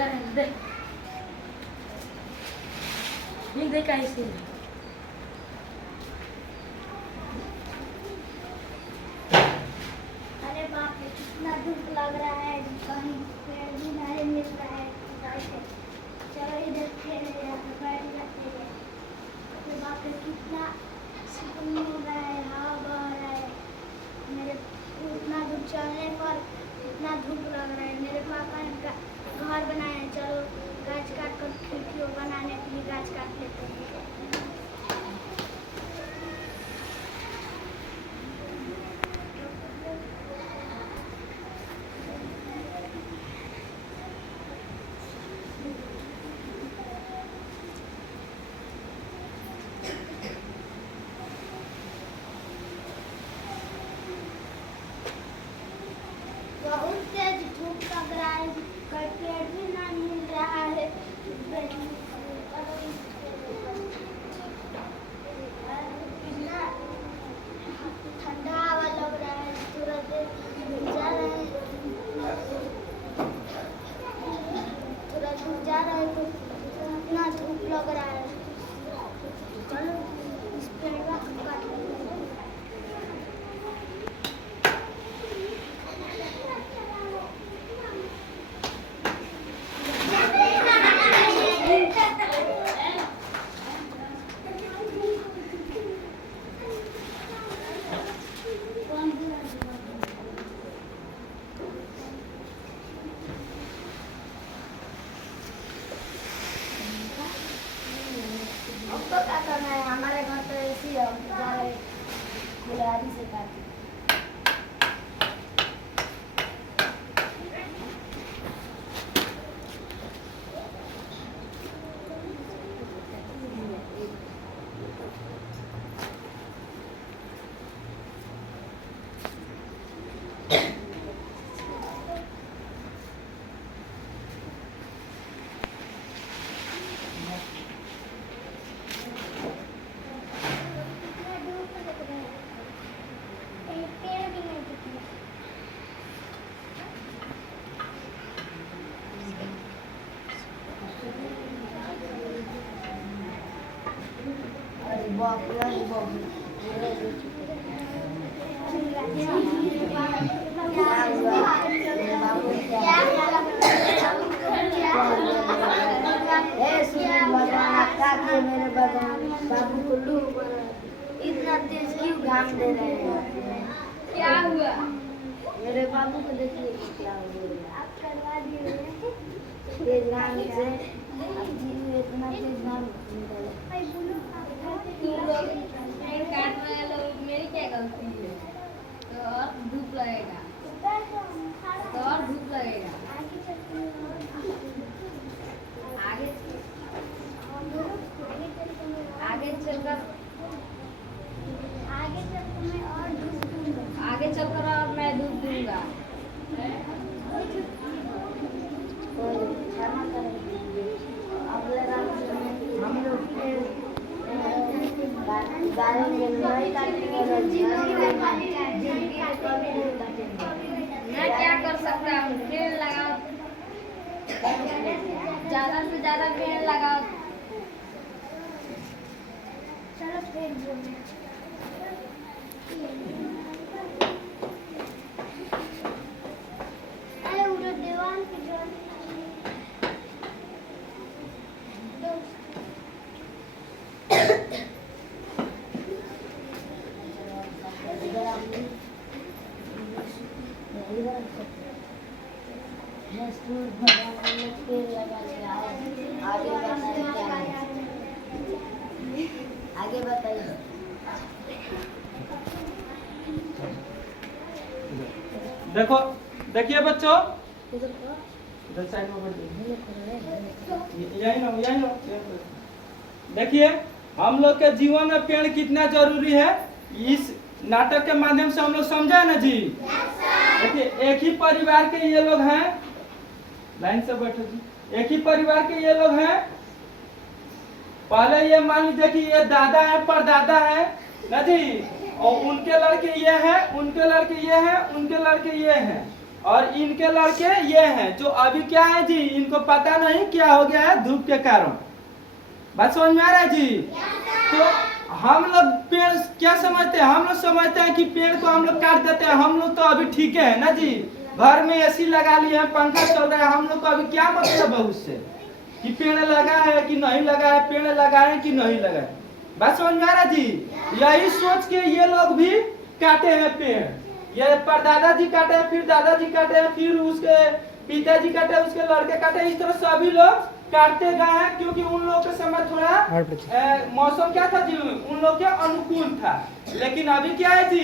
दे ये दे कैसे अरे बाप रे कितना धूप लग रहा है कहीं पेड़ भी नहीं मिल रहा है चलो इधर खेले बैठ जाते हैं अरे बाप रे कितना सुकून मिल रहा है हवा बह रहा है मेरे इतना दूर चलने पर इतना धूप लग रहा है मेरे पापा ने घर बनाया है चलो गाछ काट कर खिड़की बनाने के लिए गाछ काट लेते हैं बहुत तेज धूप लग रहा है कोई पेड़ भी नहीं मिल रहा है कितना ठंडा हवा लग रहा है तुरंत जा रहे हैं तुरंत जा रहे हैं तो इतना धूप लग रहा है चलो इस पेड़ का काट लेते हैं अब तो क्या करना है हमारे घर तो ऐसी है जा रहे खुलेआरी से काटते मेरे बाबू को लू इतना तेज क्यों घाम दे रहे हैं क्या हुआ मेरे बाबू को देखिए क्या हुआ आप करवा दिए तेज घाम से इतना तेज घाम मेरी क्या गलती है तो और धूप लगेगा तो और धूप लगेगा आगे चलकर आगे चलकर और मैं धूप दूंगा हम लोग मैं क्या कर सकता हूँ पेड़ लगाओ ज्यादा से ज्यादा पेड़ लगाओ चलो पेड़ बोले अरे उधर दीवार की जो आगे बताइए देखो देखिए बच्चों इधर साइड में यही ना देखिए हम लोग के जीवन में पेड़ कितना जरूरी है इस नाटक के माध्यम से हम लोग समझे ना जी देखिए एक ही परिवार के ये लोग हैं लाइन से बैठो जी एक ही परिवार के ये लोग हैं पहले ये मान लीजिए कि ये दादा है परदादा है ना जी और उनके लड़के ये हैं उनके लड़के ये हैं उनके लड़के ये हैं और इनके लड़के ये हैं जो अभी क्या है जी, इनको पता नहीं क्या हो गया है धूप के कारण। बात समझ में आ रहा है जी? तो हम लोग पेड़ क्या समझते हैं, हम लोग समझते हैं कि पेड़ को हम लोग काट देते हैं। हम लोग तो अभी ठीक है ना जी, घर में एसी लगा लिए हैं, पंखा चल रहा है, हम लोग को अभी क्या मतलब है उससे कि पेड़ लगा है कि नहीं लगा है, पेड़ लगाए कि नहीं लगाए। बात समझ में आ रहा जी? यही सोच के ये लोग भी काटे हैं पेड़। ये परदादा जी काटे हैं, फिर दादाजी काटे हैं, फिर उसके पिताजी काटे, उसके लड़के काटे, इस तरह सभी लोग काटते गए हैं क्योंकि उन लोगों के समय थोड़ा मौसम क्या था जी, उन लोग के अनुकूल था। लेकिन अभी क्या है जी,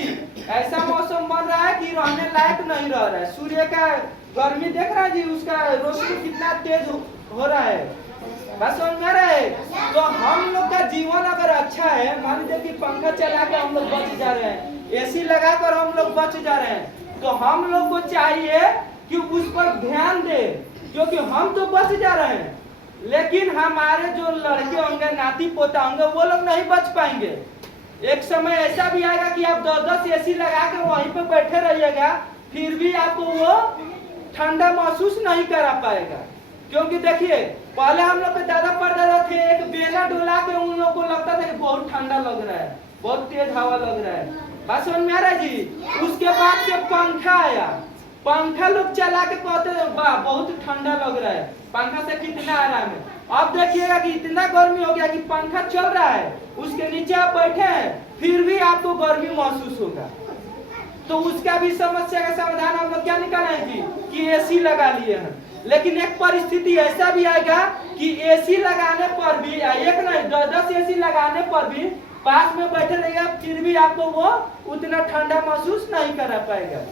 ऐसा मौसम बन रहा है कि रहने लायक नहीं रह रहा है। सूर्य का गर्मी देख रहा है जी, उसका रोशनी कितना तेज हो रहा है। बस समझ में आ रहा है? तो हम लोग का जीवन अगर अच्छा है, मान लीजिए कि पंखा चला के हम लोग बच जा रहे हैं, एसी लगाकर हम लोग बच जा रहे हैं, तो हम लोग को चाहिए कि उस पर ध्यान दे, क्योंकि हम तो बच जा रहे हैं लेकिन हमारे जो लड़के होंगे, नाती पोता होंगे, वो लोग नहीं बच पाएंगे। एक समय ऐसा भी आएगा कि आप 10-10 एसी लगा के वहीं पे बैठे रहिएगा, फिर भी आपको वो ठंडा महसूस नहीं करा पाएगा। क्योंकि देखिए पहले हम लोग के दादा परदादा थे, एक बेला डोला के उन लोग को लगता था कि बहुत ठंडा लग रहा है, बहुत तेज हवा लग रहा है। बात समझ में आ रहा है जी? उसके बाद से पंखा आया, पंखा लोग चला के कहते वाह बहुत ठंडा लग रहा है, पंखा से कितना आराम है। अब देखिएगा कि इतना गर्मी हो गया कि पंखा चल रहा है, उसके नीचे आप बैठे हैं, फिर भी आपको गर्मी महसूस होगा। तो उसका भी समस्या का समाधान हम लोग क्या निकाले जी, कि एसी लगा लिए हैं। लेकिन एक परिस्थिति ऐसा भी आएगा कि एसी लगाने पर भी, एक नहीं 10 एसी लगाने पर भी पास में बैठे रहेगा, फिर भी आपको वो उतना ठंडा महसूस नहीं करा पाएगा।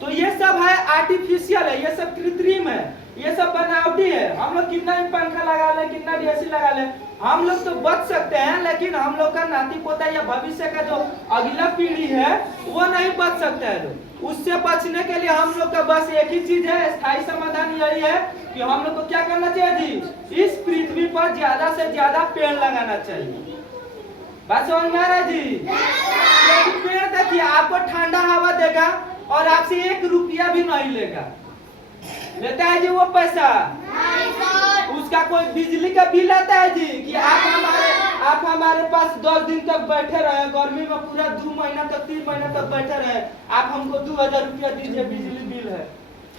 तो ये सब है आर्टिफिशियल है, ये सब कृत्रिम है, ये सब बनावटी है। हम लोग कितना भी पंखा लगा ले, कितना भी एसी लगा ले, हम लोग तो बच सकते हैं, लेकिन हम लोग का नाती पोता या भविष्य का जो अगला पीढ़ी है वो नहीं बच सकता है। लोग उससे बचने के लिए हम लोग का बस एक ही चीज है, स्थायी समाधान यही है कि हम लोग को क्या करना चाहिए जी, इस पृथ्वी पर ज्यादा से ज्यादा पेड़ लगाना चाहिए। बात समझ में आ रहा है जी? क्योंकि पेड़ देखिए आपको ठंडा हवा देगा और आपसे 1 रुपया भी नहीं लेगा। लेता है जी वो पैसा? उसका कोई बिजली का बिल आता है जी कि आप हमारे पास 10 दिन तक बैठे रहे, गर्मी में पूरा 2 महीना तक 3 महीना तक बैठे रहे, आप हमको 2000 रुपया दीजिए, बिजली बिल है,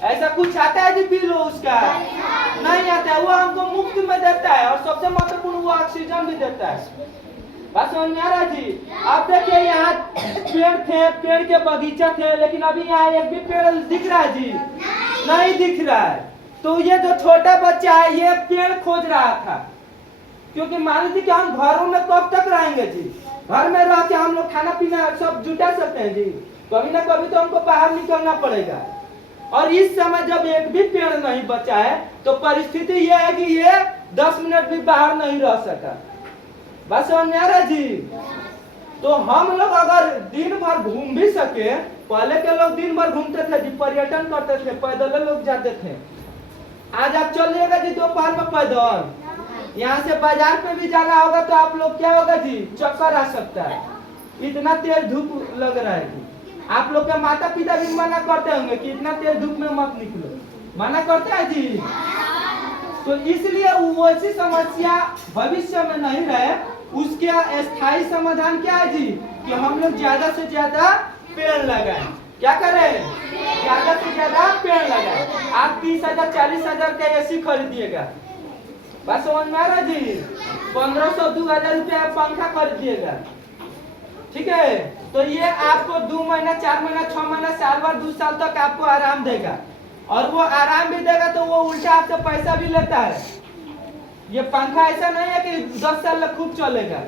ऐसा कुछ आता है जी बिल उसका? नहीं आता है। वो हमको मुफ्त में देता है और सबसे महत्वपूर्ण वो ऑक्सीजन भी देता है। बात समझ में आ रहा है जी? अब देखिए यहाँ पेड़ थे, पेड़ के बगीचा थे, लेकिन अभी यहाँ एक भी पेड़ दिख रहा है जी? नहीं दिख रहा है। तो ये जो छोटा बच्चा है ये पेड़ खोज रहा था, क्योंकि मान लीजिए कि हम घरों में कब तक रहेंगे जी, घर में रह के हम लोग खाना पीना सब जुटा सकते हैं जी, कभी ना कभी तो हमको बाहर निकलना पड़ेगा। और इस समय जब एक भी पेड़ नहीं बचा है तो परिस्थिति ये है कि ये 10 मिनट भी बाहर नहीं रह सका। बात समझ में आ रहा है जी? तो हम लोग अगर दिन भर घूम भी सके, पहले के लोग दिन भर घूमते थे जी, पर्यटन करते थे, पैदल लोग जाते थे। आज आप चलिएगा जी दोपहर में पैदल, यहाँ से बाजार पे भी जाना होगा तो आप लोग क्या होगा जी, चक्कर आ सकता है, इतना तेज धूप लग रहा है जी। आप लोग के माता पिता भी मना करते होंगे कि इतना तेज धूप में मत निकलो, मना करते हैं जी। तो इसलिए वैसी समस्या भविष्य में नहीं रहे, उसके स्थायी समाधान क्या है जी, कि हम लोग ज्यादा से ज्यादा पेड़ लगाएं। क्या करें? ज्यादा से ज्यादा पेड़ लगाएं। आप 30,000 40,000 का एसी खरीदिएगा, बस समझ में आ रहा जी, 1500-2000 रुपया पंखा खरीदिएगा, ठीक है? तो ये आपको 2 महीना 4 महीना 6 महीना साल भर 2 साल तक आपको आराम देगा। और वो आराम भी देगा तो वो उल्टा आपसे पैसा भी लेता है। ये पंखा ऐसा नहीं है कि 10 साल तक खूब चलेगा,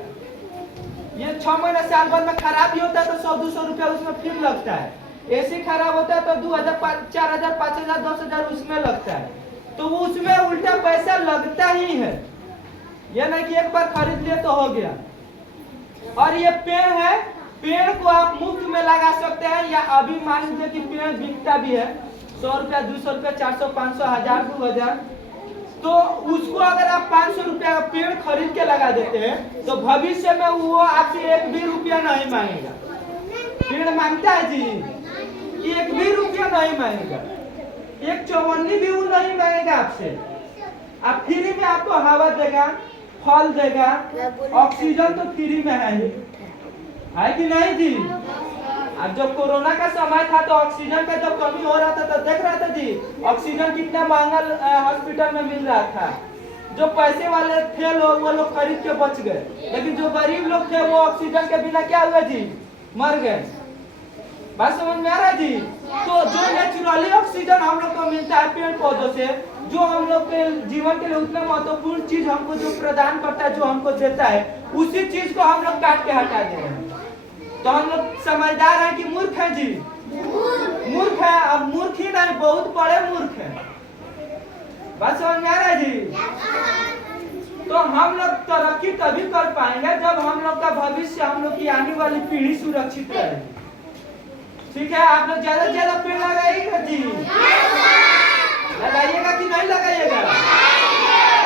ये 6 महीना साल भर में खराब भी होता है तो 100-200 रुपया उसमें फिर लगता है। एसी खराब होता है तो 2000 4000 5000 10,000 उसमें लगता है। तो वो उसमें उल्टा पैसा लगता ही है, ये नहीं कि एक बार खरीद लिए तो हो गया। और ये पेड़ है, पेड़ को आप मुफ्त में लगा सकते हैं, या अभी मान लीजिए कि पेड़ बिकता भी है 100 रुपया 200 रुपया 400 500 1000 2000, तो उसको अगर आप 500 रुपया का पेड़ खरीद के लगा देते हैं तो भविष्य में वो आपसे 1 भी रुपया नहीं मांगेगा। पेड़ मांगता है जी, एक भी रुपया नहीं मांगेगा, एक चौवन्नी भी वो नहीं मांगेगा आपसे। आप फ्री में आपको हवा देगा, फल देगा, ऑक्सीजन तो फ्री में है ही, है कि नहीं जी? अब जब कोरोना का समय था तो ऑक्सीजन का जब कमी हो रहा था तो देख रहा था जी ऑक्सीजन कितना महंगा हॉस्पिटल में मिल रहा था। जो पैसे वाले थे लोग वो लोग खरीद के बच गए, लेकिन जो गरीब लोग थे वो ऑक्सीजन के बिना क्या हुआ जी, मर गए। बात समझ में आ रहा है जी? तो जो नेचुरली ऑक्सीजन हम लोग को मिलता है पेड़ पौधों से, जो हम लोग के जीवन के लिए उतना महत्वपूर्ण चीज हमको जो प्रदान करता है, जो हमको देता है, उसी चीज को हम लोग काट के हटा दे रहे हैं। तो हम लोग समझदार हैं कि मूर्ख हैं जी? मूर्ख है। अब मूर्ख ही नहीं, बहुत बड़े मूर्ख हैं। बात समझ में आ रहा है जी? तो हम लोग तरक्की तभी कर पाएंगे जब हम लोग का भविष्य, हम लोग की आने वाली पीढ़ी सुरक्षित रहेगी। ठीक है, आप लोग ज्यादा से ज्यादा पेड़ लगाइएगा जी, लगाइएगा कि नहीं लगाइएगा?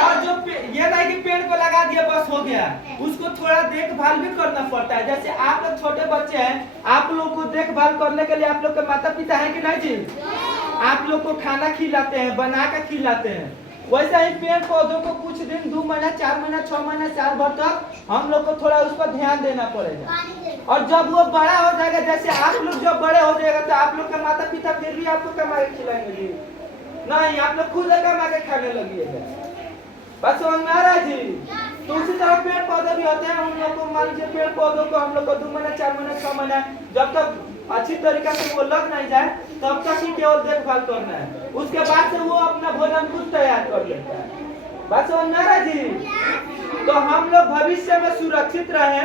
और जो ये नहीं कि पेड़ को लगा दिया बस हो गया, उसको थोड़ा देखभाल भी करना पड़ता है। जैसे आप लोग छोटे बच्चे हैं, आप लोग को देखभाल करने के लिए आप लोग के माता पिता है कि नहीं जी? आप लोग को खाना खिलाते हैं, बना कर खिलाते हैं। वैसा ही पेड़ पौधों को कुछ दिन, 2 महीना, 4 महीना, 6 महीना, साल भर तक हम लोग को थोड़ा उस पर ध्यान देना पड़ेगा। और जब वो बड़ा हो जाएगा, जैसे आप लोग जब बड़े हो जाएगा तो आप लोग के माता पिता फिर भी आपको कमा के खिलाएंगे जी? नहीं, आप लोग खुद कमा के खाने लगिएगा। बस समझ में आ रहा है जी? तो उसी तरह पेड़ पौधे भी होते हैं। उन लोग को मान लीजिए पेड़ पौधों को हम लोग को 2 महीना, 4 महीना, 6 महीना, जब तक अच्छी तरीके से वो लग नहीं जाए तब तक ही केवल देखभाल करना है। उसके बाद से वो अपना भोजन खुद तैयार कर लेता है। बात समझ में आ रहा है जी? तो हम लोग भविष्य में सुरक्षित रहे,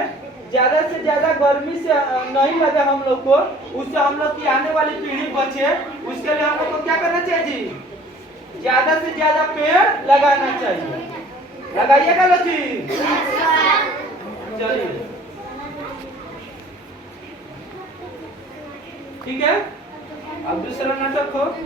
ज्यादा से ज्यादा गर्मी से नहीं लगे हम लोग को, उससे हम लोग की आने वाली पीढ़ी बचे, उसके लिए हम लोग को क्या करना चाहिए जी? ज्यादा से ज्यादा पेड़ लगाना चाहिए। लगाइएगा लो जी? चलिए ठीक है, अब दूसरा नाटक हो।